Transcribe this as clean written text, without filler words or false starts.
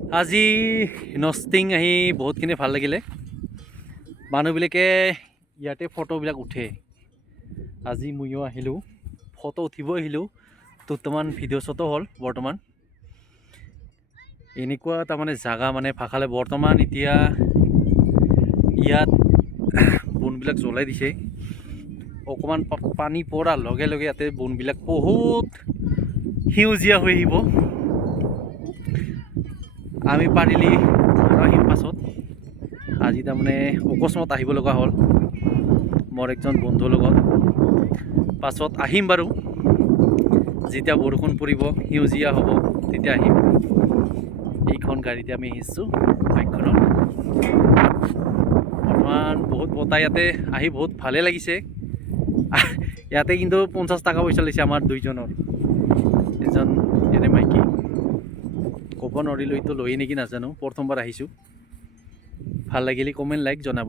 আজি নষ্টিং আহি বহুতখিনি ভাল লাগিলে। মানুহবিলাকে ইয়াতে ফটোবিলাক উঠে। আজি ময়ো আহিলোঁ, ফটো উঠিব আহিলোঁ। দুটামান ভিডিঅ' শ্বটো হ'ল বৰ্তমান। এনেকুৱা তাৰমানে জাগা মানে ভাষালে বৰ্তমান এতিয়া ইয়াত বনবিলাক জ্বলাই দিছে। অকণমান পানী পৰাৰ লগে লগে ইয়াতে বনবিলাক বহুত সেউজীয়া হৈ আহিব। আমি পাৰিলি আৰু আহিম পাছত। আজি তাৰমানে অকস্মাত আহিব লগা হ'ল মোৰ একজন বন্ধুৰ লগত। পাছত আহিম বাৰু, যেতিয়া বৰষুণ পৰিব সেউজীয়া হ'ব তেতিয়া আহিম। এইখন গাড়ীতে আমি আহিছোঁ বাইকখনত। বৰ্তমান বহুত বতাহ, ইয়াতে আহি বহুত ভালেই লাগিছে। ইয়াতে কিন্তু 50 টকা পইচা লৈছে আমাৰ দুইজনৰ। এজন এনে মাইকী, ক'ব নোৱাৰিলোঁ এইটো লয়ে নেকি নাজানো, প্ৰথমবাৰ আহিছোঁ। ভাল লাগিলে কমেণ্ট লাইক জনাব।